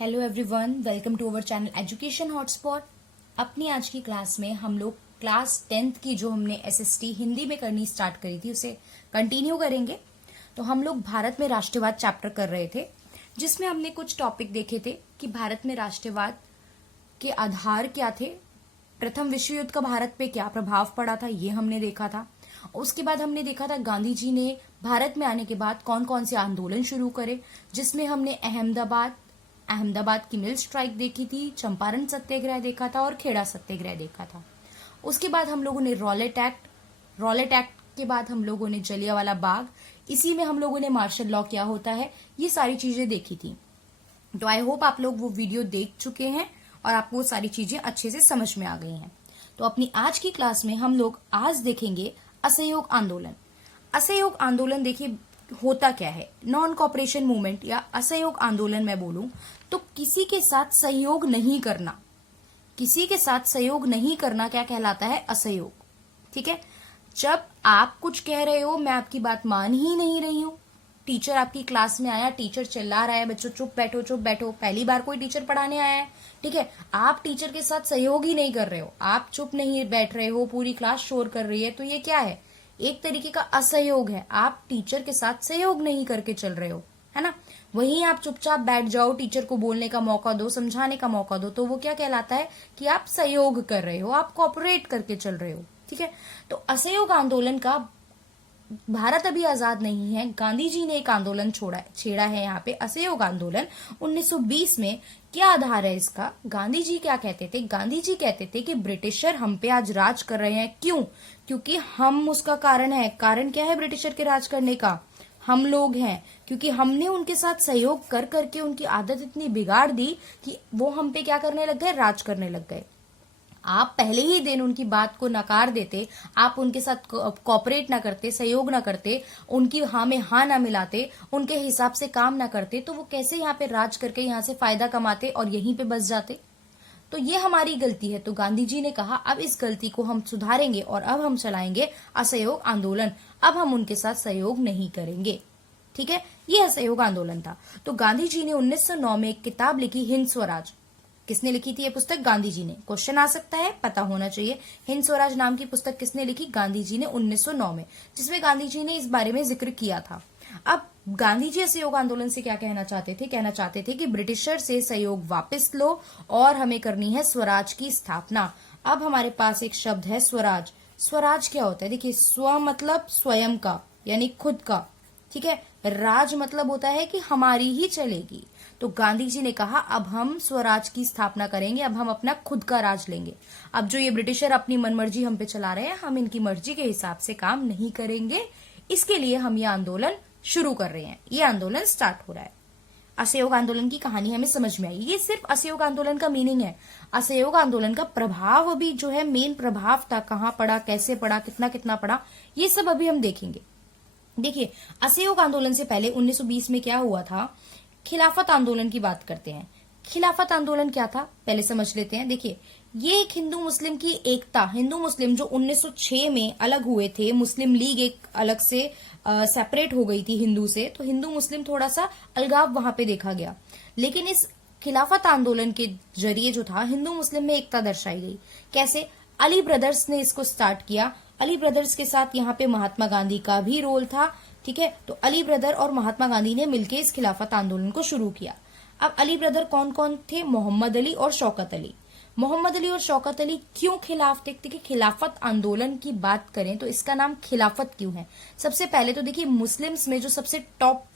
Hello everyone, welcome to our channel education hotspot. अपनी आज की क्लास में हम लोग क्लास 10th की जो हमने एसएसटी हिंदी में करनी स्टार्ट करी थी उसे कंटिन्यू करेंगे। तो हम लोग भारत में राष्ट्रवाद चैप्टर कर रहे थे, जिसमें हमने कुछ टॉपिक देखे थे कि भारत में राष्ट्रवाद के आधार क्या थे, प्रथम विश्व युद्ध का भारत पे क्या प्रभाव पड़ा था, ये हमने देखा था। उसके बाद हमने देखा था गांधी जी ने भारत में आने के बाद कौन कौन से आंदोलन शुरू करे, जिसमें हमने अहमदाबाद की मिल स्ट्राइक देखी थी, चंपारण सत्याग्रह देखा था और खेड़ा सत्याग्रह देखा था। उसके बाद हम लोगों ने रॉलेट एक्ट के बाद हम लोगों ने जलियांवाला बाग, इसी में हम लोगों ने मार्शल लॉ क्या होता है, ये सारी चीजें देखी थी। तो आई होप आप लोग वो वीडियो देख चुके हैं और आपको वो सारी चीजें अच्छे से समझ में आ गई हैं। तो अपनी आज की क्लास में हम लोग आज देखेंगे असहयोग आंदोलन। असहयोग आंदोलन देखिए होता क्या है। नॉन कॉपरेशन मूवमेंट या असहयोग आंदोलन मैं बोलूं तो किसी के साथ सहयोग नहीं करना, किसी के साथ सहयोग नहीं करना क्या कहलाता है? असहयोग। ठीक है, जब आप कुछ कह रहे हो, मैं आपकी बात मान ही नहीं रही हूं, टीचर आपकी क्लास में आया, टीचर चिल्ला रहा है, बच्चों चुप बैठो, पहली बार कोई टीचर पढ़ाने आया है, ठीक है, आप टीचर के साथ सहयोग ही नहीं कर रहे हो, आप चुप नहीं बैठ रहे हो, पूरी क्लास शोर कर रही है, तो ये क्या है? एक तरीके का असहयोग है। आप टीचर के साथ सहयोग नहीं करके चल रहे हो, है ना। वहीं आप चुपचाप बैठ जाओ, टीचर को बोलने का मौका दो, समझाने का मौका दो, तो वो क्या कहलाता है कि आप सहयोग कर रहे हो, आप कोऑपरेट करके चल रहे हो। ठीक है, तो असहयोग आंदोलन का भारत अभी आजाद नहीं है, गांधी जी ने एक आंदोलन छेड़ा है यहाँ पे, असहयोग आंदोलन 1920 में। क्या आधार है इसका? गांधी जी क्या कहते थे? गांधी जी कहते थे कि ब्रिटिशर हम पे आज राज कर रहे हैं। क्यों? क्योंकि हम उसका कारण है। कारण क्या है ब्रिटिशर के राज करने का? हम लोग हैं, क्योंकि हमने उनके साथ सहयोग कर करके उनकी आदत इतनी बिगाड़ दी कि वो हम पे क्या करने लग गए? राज करने लग गए। आप पहले ही दिन उनकी बात को नकार देते, आप उनके साथ कोऑपरेट ना करते, सहयोग ना करते, उनकी हाँ में हाँ ना मिलाते, उनके हिसाब से काम ना करते, तो वो कैसे यहाँ पे राज करके यहाँ से फायदा कमाते और यहीं पे बस जाते? तो ये हमारी गलती है। तो गांधी जी ने कहा अब इस गलती को हम सुधारेंगे और अब हम चलाएंगे असहयोग आंदोलन। अब हम उनके साथ सहयोग नहीं करेंगे। ठीक है, ये असहयोग आंदोलन था। तो गांधी जी ने 1909 में एक किताब लिखी, हिंद स्वराज। किसने लिखी थी ये पुस्तक? गांधी जी ने। क्वेश्चन आ सकता है, पता होना चाहिए। हिंद स्वराज नाम की पुस्तक किसने लिखी? गांधी जी ने 1909 में, जिसमें गांधी जी ने इस बारे में जिक्र किया था। अब गांधी जी असहयोग आंदोलन से क्या कहना चाहते थे? कहना चाहते थे कि ब्रिटिशर से सहयोग वापस लो और हमें करनी है स्वराज की स्थापना। अब हमारे पास एक शब्द है स्वराज। स्वराज क्या होता है? देखिए, स्व मतलब स्वयं का, यानी खुद का। ठीक है, राज मतलब होता है कि हमारी ही चलेगी। तो गांधी जी ने कहा अब हम स्वराज की स्थापना करेंगे, अब हम अपना खुद का राज लेंगे। अब जो ये ब्रिटिशर अपनी मनमर्जी हम पे चला रहे हैं, हम इनकी मर्जी के हिसाब से काम नहीं करेंगे। इसके लिए हम ये आंदोलन शुरू कर रहे हैं, ये आंदोलन स्टार्ट हो रहा है। असहयोग आंदोलन की कहानी हमें समझ में आई। ये सिर्फ असहयोग आंदोलन का मीनिंग है। असहयोग आंदोलन का प्रभाव अभी जो है, मेन प्रभाव था, कहाँ पड़ा, कैसे पड़ा, कितना कितना पड़ा, ये सब अभी हम देखेंगे। देखिए, असहयोग आंदोलन से पहले 1920 में क्या हुआ था? खिलाफत आंदोलन की बात करते हैं। खिलाफत आंदोलन क्या था पहले समझ लेते हैं। देखिए, ये एक हिंदू मुस्लिम की एकता, हिंदू मुस्लिम जो 1906 में अलग हुए थे, मुस्लिम लीग एक अलग से सेपरेट हो गई थी हिंदू से, तो हिंदू मुस्लिम थोड़ा सा अलगाव वहां पे देखा गया। लेकिन इस खिलाफत आंदोलन के जरिए जो था, हिंदू मुस्लिम में एकता दर्शाई गई। कैसे? अली ब्रदर्स ने इसको स्टार्ट किया। अली ब्रदर्स के साथ यहाँ पे महात्मा गांधी का भी रोल था। ठीक है, तो अली ब्रदर और महात्मा गांधी ने मिलकर इस खिलाफत आंदोलन को शुरू किया। अब अली ब्रदर कौन कौन थे? मोहम्मद अली और शौकत अली। मोहम्मद अली और शौकत अली क्यों खिलाफ थे? कि खिलाफत आंदोलन की बात करें तो इसका नाम खिलाफत क्यों है? सबसे पहले तो देखिए, मुस्लिम्स में जो सबसे टॉप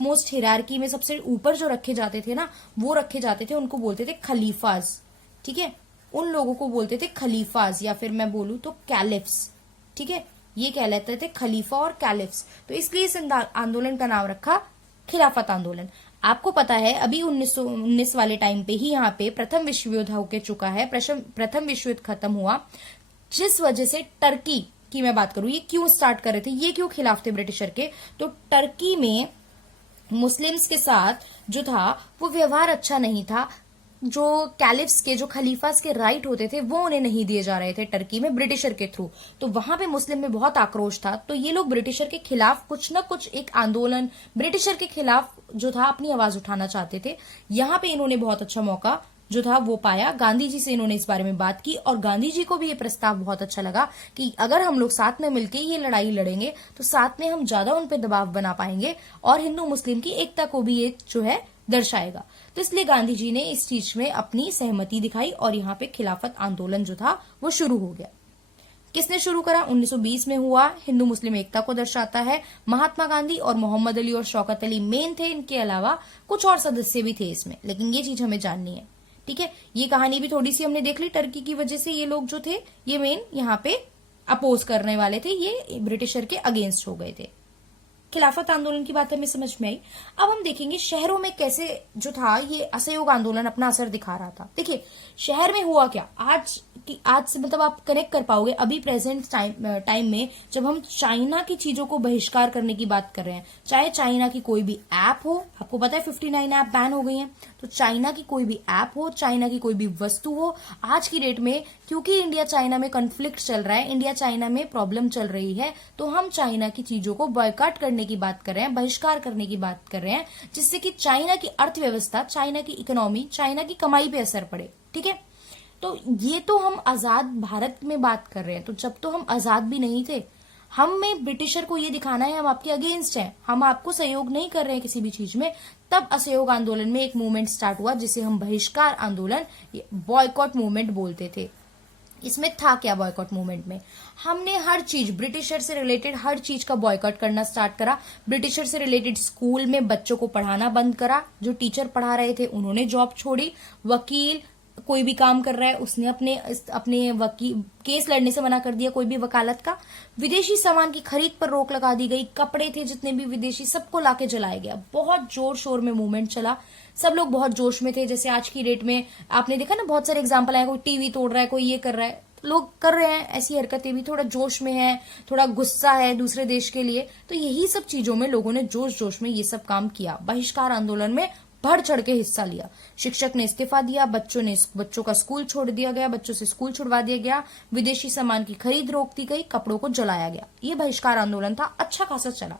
मोस्ट हिरार्की में सबसे ऊपर जो रखे जाते थे ना, वो रखे जाते थे, उनको बोलते थे खलीफाज। ठीक है, उन लोगों को बोलते थे खलीफाज, या फिर मैं बोलूं तो कैलिफ्स। ठीक है, ये कहलाते थे खलीफा और कैलिफ्स। तो इसलिए इस आंदोलन का नाम रखा खिलाफत आंदोलन। आपको पता है अभी 1919 वाले टाइम पे ही यहाँ पे प्रथम विश्व युद्ध होके चुका है, प्रथम विश्व युद्ध खत्म हुआ, जिस वजह से टर्की की मैं बात करूं, ये क्यों स्टार्ट कर रहे थे, ये क्यों खिलाफ थे ब्रिटिशर के? तो टर्की में मुस्लिम्स के साथ जो था वो व्यवहार अच्छा नहीं था। जो कैलिफ्स के, जो खलीफास के राइट होते थे वो उन्हें नहीं दिए जा रहे थे टर्की में ब्रिटिशर के थ्रू। तो वहां पे मुस्लिम में बहुत आक्रोश था, तो ये लोग ब्रिटिशर के खिलाफ कुछ न कुछ एक आंदोलन, ब्रिटिशर के खिलाफ जो था अपनी आवाज उठाना चाहते थे। यहाँ पे इन्होंने बहुत अच्छा मौका जो था वो पाया, गांधी जी से इन्होंने इस बारे में बात की और गांधी जी को भी ये प्रस्ताव बहुत अच्छा लगा कि अगर हम लोग साथ में मिलकर ये लड़ाई लड़ेंगे तो साथ में हम ज्यादा उन पर दबाव बना पाएंगे और हिंदू मुस्लिम की एकता को भी ये जो है दर्शाएगा। तो इसलिए गांधी जी ने इस चीज में अपनी सहमति दिखाई और यहाँ पे खिलाफत आंदोलन जो था वो शुरू हो गया। किसने शुरू करा? 1920 में हुआ, हिंदू मुस्लिम एकता को दर्शाता है। महात्मा गांधी और मोहम्मद अली और शौकत अली मेन थे, इनके अलावा कुछ और सदस्य भी थे इसमें, लेकिन ये चीज हमें जाननी है। ठीक है, ये कहानी भी थोड़ी सी हमने देख ली, टर्की की वजह से ये लोग जो थे ये मेन यहाँ पे अपोज करने वाले थे, ये ब्रिटिशर के अगेंस्ट हो गए थे। खिलाफत आंदोलन की बात हमें समझ में आई। अब हम देखेंगे शहरों में कैसे जो था ये असहयोग आंदोलन अपना असर दिखा रहा था। देखिए शहर में हुआ क्या, आज से मतलब आप कनेक्ट कर पाओगे अभी प्रेजेंट टाइम में जब हम चाइना की चीजों को बहिष्कार करने की बात कर रहे हैं, चाहे चाइना की कोई भी ऐप हो, आपको पता है 59 ऐप बैन हो गई हैं, तो चाइना की कोई भी ऐप हो, चाइना की कोई भी वस्तु हो, आज की डेट में क्योंकि इंडिया चाइना में कॉन्फ्लिक्ट चल रहा है, इंडिया चाइना में प्रॉब्लम चल रही है, तो हम चाइना की चीजों को बॉयकॉट करने की बात कर रहे हैं, बहिष्कार करने की बात कर रहे हैं, जिससे कि चाइना की अर्थव्यवस्था, चाइना की इकोनॉमी, चाइना की कमाई पे असर पड़े। ठीक है, तो ये तो हम आजाद भारत में बात कर रहे हैं, तो जब तो हम आजाद भी नहीं थे, हमें ब्रिटिशर को ये दिखाना है हम आपके अगेंस्ट हैं, हम आपको सहयोग नहीं कर रहे हैं किसी भी चीज में। तब असहयोग आंदोलन में एक मूवमेंट स्टार्ट हुआ जिसे हम बहिष्कार आंदोलन, बॉयकॉट मूवमेंट बोलते थे। इसमें था क्या बॉयकॉट मूवमेंट में? हमने हर चीज, ब्रिटिशर से रिलेटेड हर चीज का बॉयकॉट करना स्टार्ट करा। ब्रिटिशर से रिलेटेड स्कूल में बच्चों को पढ़ाना बंद करा, जो टीचर पढ़ा रहे थे उन्होंने जॉब छोड़ी, वकील कोई भी काम कर रहा है उसने अपने वकील केस लड़ने से मना कर दिया, कोई भी वकालत का। विदेशी सामान की खरीद पर रोक लगा दी गई, कपड़े थे जितने भी विदेशी सबको लाके जलाया गया। बहुत जोर शोर में मूवमेंट चला, सब लोग बहुत जोश में थे। जैसे आज की डेट में आपने देखा ना, बहुत सारे एग्जाम्पल आए, कोई टीवी तोड़ रहा है, कोई ये कर रहा है, लोग कर रहे हैं ऐसी हरकतें भी, थोड़ा जोश में है, थोड़ा गुस्सा है दूसरे देश के लिए, तो यही सब चीजों में लोगों ने जोश जोश में ये सब काम किया, बहिष्कार आंदोलन में बढ़ चढ़ के हिस्सा लिया। शिक्षक ने इस्तीफा दिया, बच्चों का स्कूल छोड़ दिया गया, बच्चों से स्कूल छुड़वा दिया गया, विदेशी सामान की खरीद रोक दी गई, कपड़ों को जलाया गया। ये बहिष्कार आंदोलन था, अच्छा खासा चला।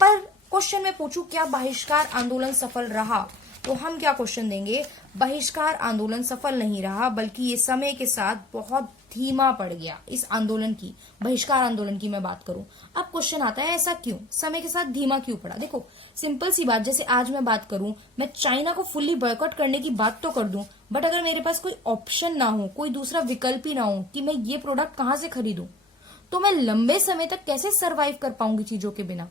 पर क्वेश्चन में पूछूं क्या बहिष्कार आंदोलन सफल रहा, तो हम क्या क्वेश्चन देंगे? बहिष्कार आंदोलन सफल नहीं रहा, बल्कि ये समय के साथ बहुत धीमा पड़ गया। इस आंदोलन की, बहिष्कार आंदोलन की मैं बात करूं, अब क्वेश्चन आता है ऐसा क्यों, समय के साथ धीमा क्यों पड़ा? देखो सिंपल सी बात, जैसे आज मैं बात करूं, मैं चाइना को फुल्ली बॉयकॉट करने की बात तो कर दूं, बट अगर मेरे पास कोई ऑप्शन ना हो, कोई दूसरा विकल्प ही ना हो कि मैं ये प्रोडक्ट कहां से खरीदूं, तो मैं लंबे समय तक कैसे सर्वाइव कर पाऊंगी चीजों के बिना?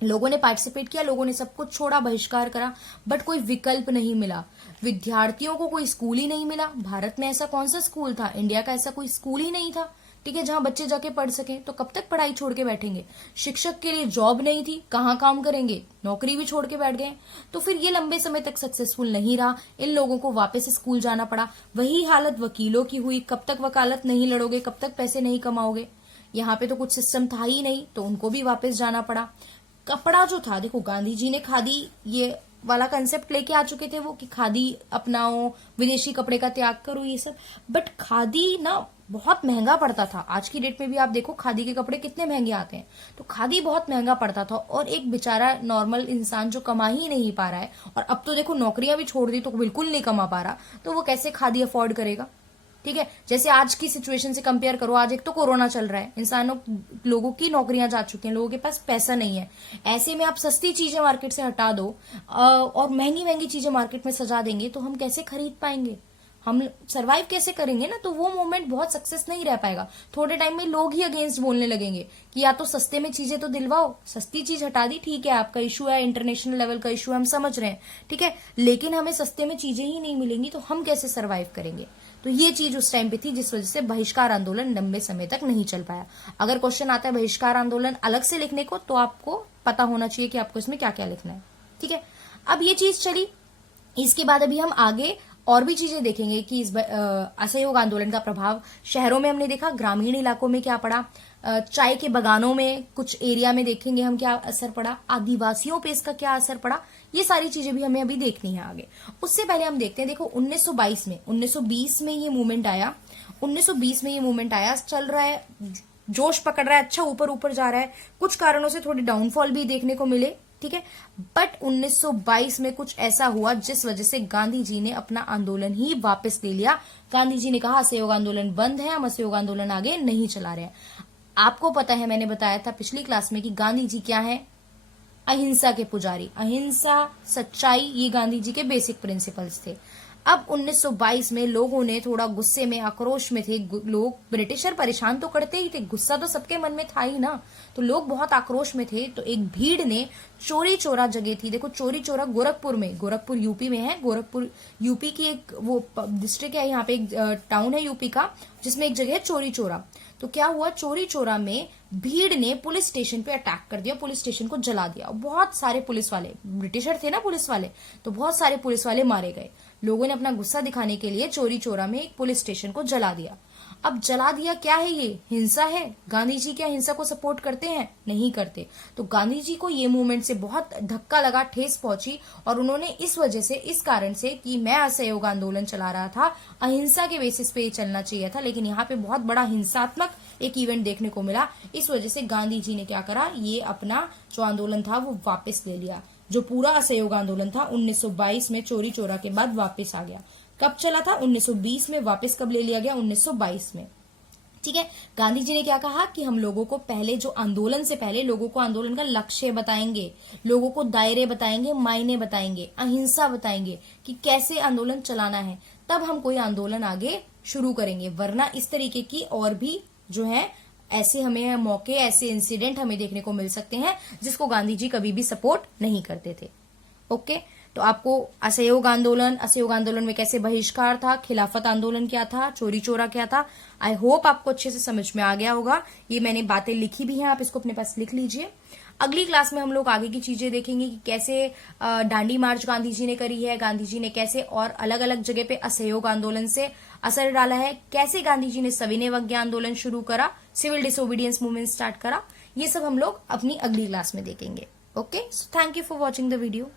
लोगों ने पार्टिसिपेट किया, लोगों ने सब कुछ छोड़ा, बहिष्कार करा, बट कोई विकल्प नहीं मिला। विद्यार्थियों को कोई स्कूल ही नहीं मिला। भारत में ऐसा कौन सा स्कूल था, इंडिया का ऐसा कोई स्कूल ही नहीं था, ठीक है, जहां बच्चे जाके पढ़ सके। तो कब तक पढ़ाई छोड़ के बैठेंगे? शिक्षक के लिए जॉब नहीं थी, कहाँ काम करेंगे, नौकरी भी छोड़ के बैठ गए। तो फिर ये लंबे समय तक सक्सेसफुल नहीं रहा, इन लोगों को वापस स्कूल जाना पड़ा। वही हालत वकीलों की हुई, कब तक वकालत नहीं लड़ोगे, कब तक पैसे नहीं कमाओगे? यहाँ पे तो कुछ सिस्टम था ही नहीं, तो उनको भी वापस जाना पड़ा। कपड़ा जो था, देखो गांधी जी ने खादी ये वाला कंसेप्ट लेके आ चुके थे, वो कि खादी अपनाओ, विदेशी कपड़े का त्याग करो, ये सब, बट खादी ना बहुत महंगा पड़ता था। आज की डेट में भी आप देखो खादी के कपड़े कितने महंगे आते हैं, तो खादी बहुत महंगा पड़ता था, और एक बेचारा नॉर्मल इंसान जो कमा ही नहीं पा रहा है, और अब तो देखो नौकरियां भी छोड़ दी तो बिल्कुल नहीं कमा पा रहा, तो वो कैसे खादी अफोर्ड करेगा? ठीक है, जैसे आज की सिचुएशन से कंपेयर करो, आज एक तो कोरोना चल रहा है, लोगों की नौकरियां जा चुकी हैं, लोगों के पास पैसा नहीं है। ऐसे में आप सस्ती चीजें मार्केट से हटा दो और महंगी महंगी चीजें मार्केट में सजा देंगे, तो हम कैसे खरीद पाएंगे, हम सरवाइव कैसे करेंगे ना? तो वो मूवमेंट बहुत सक्सेस नहीं रह पाएगा। थोड़े टाइम में लोग ही अगेंस्ट बोलने लगेंगे कि या तो सस्ते में चीजें तो दिलवाओ, सस्ती चीज हटा दी, ठीक है आपका इशू है, इंटरनेशनल लेवल का इशू है, हम समझ रहे हैं, ठीक है, लेकिन हमें सस्ते में चीजें ही नहीं मिलेंगी तो हम कैसे सर्वाइव करेंगे? तो ये चीज उस टाइम पे थी, जिस वजह से बहिष्कार आंदोलन लंबे समय तक नहीं चल पाया। अगर क्वेश्चन आता है बहिष्कार आंदोलन अलग से लिखने को, तो आपको पता होना चाहिए कि आपको इसमें क्या क्या लिखना है। ठीक है, अब ये चीज चली, इसके बाद अभी हम आगे और भी चीजें देखेंगे कि इस असहयोग आंदोलन का प्रभाव शहरों में हमने देखा, ग्रामीण इलाकों में क्या पड़ा। चाय के बागानों में कुछ एरिया में देखेंगे हम क्या असर पड़ा, आदिवासियों पे इसका क्या असर पड़ा, ये सारी चीजें भी हमें अभी देखनी है आगे। उससे पहले हम देखते हैं, देखो 1920 में ये मूवमेंट आया, 1920 में ये मूवमेंट आया, चल रहा है, जोश पकड़ रहा है, अच्छा ऊपर ऊपर जा रहा है, कुछ कारणों से थोड़ी डाउनफॉल भी देखने को मिले, ठीक है। बट 1922 में कुछ ऐसा हुआ जिस वजह से गांधी जी ने अपना आंदोलन ही वापस ले लिया। गांधी जी ने कहा असहयोग आंदोलन बंद है, हम असहयोग आंदोलन आगे नहीं चला रहे हैं। आपको पता है, मैंने बताया था पिछली क्लास में कि गांधी जी क्या है, अहिंसा के पुजारी, अहिंसा, सच्चाई, ये गांधी जी के बेसिक प्रिंसिपल्स थे। अब 1922 में लोगों ने थोड़ा गुस्से में, आक्रोश में थे लोग, ब्रिटिशर परेशान तो करते ही थे, गुस्सा तो सबके मन में था ही ना, तो लोग बहुत आक्रोश में थे। तो एक भीड़ ने चोरी चोरा जगह थी, देखो चोरी चोरा गोरखपुर में, गोरखपुर यूपी में है, गोरखपुर यूपी की एक वो डिस्ट्रिक्ट है, यहाँ पे एक टाउन है यूपी का जिसमें एक जगह है चोरी चोरा। तो क्या हुआ, चोरी चोरा में भीड़ ने पुलिस स्टेशन पे अटैक कर दिया, पुलिस स्टेशन को जला दिया। बहुत सारे पुलिस वाले, ब्रिटिशर थे ना पुलिस वाले, तो बहुत सारे पुलिस वाले मारे गए। लोगों ने अपना गुस्सा दिखाने के लिए चोरी चोरा में एक पुलिस स्टेशन को जला दिया। अब जला दिया, क्या है ये, हिंसा है। गांधी जी क्या हिंसा को सपोर्ट करते हैं? नहीं करते। तो गांधी जी को ये मूवमेंट से बहुत धक्का लगा, ठेस पहुंची, और उन्होंने इस वजह से, इस कारण से कि मैं असहयोग आंदोलन चला रहा था, अहिंसा के बेसिस पे चलना चाहिए था, लेकिन यहाँ पे बहुत बड़ा हिंसात्मक एक इवेंट देखने को मिला। इस वजह से गांधी जी ने क्या करा, ये अपना जो आंदोलन था वो वापस ले लिया। जो पूरा असहयोग आंदोलन था 1922 में चोरी चोरा के बाद वापस आ गया। कब चला था? 1920 में। वापस कब ले लिया गया? 1922 में, ठीक है। गांधी जी ने क्या कहा कि हम लोगों को पहले, जो आंदोलन से पहले लोगों को आंदोलन का लक्ष्य बताएंगे, लोगों को दायरे बताएंगे, मायने बताएंगे, अहिंसा बताएंगे कि कैसे आंदोलन चलाना है, तब हम कोई आंदोलन आगे शुरू करेंगे। वरना इस तरीके की और भी जो है ऐसे हमें मौके, ऐसे इंसिडेंट हमें देखने को मिल सकते हैं जिसको गांधी जी कभी भी सपोर्ट नहीं करते थे। ओके, तो आपको असहयोग आंदोलन में कैसे बहिष्कार था, खिलाफत आंदोलन क्या था, चोरी चोरा क्या था, आई होप आपको अच्छे से समझ में आ गया होगा। ये मैंने बातें लिखी भी हैं, आप इसको अपने पास लिख लीजिए। अगली क्लास में हम लोग आगे की चीजें देखेंगे कि कैसे दांडी मार्च गांधी जी ने करी है, गांधी जी ने कैसे और अलग अलग जगह पे असहयोग आंदोलन से असर डाला है, कैसे गांधी जी ने सविनय अवज्ञा आंदोलन शुरू करा, सिविल डिसोबीडियंस मूवमेंट स्टार्ट करा, ये सब हम लोग अपनी अगली क्लास में देखेंगे। Okay, so thank you for watching the video.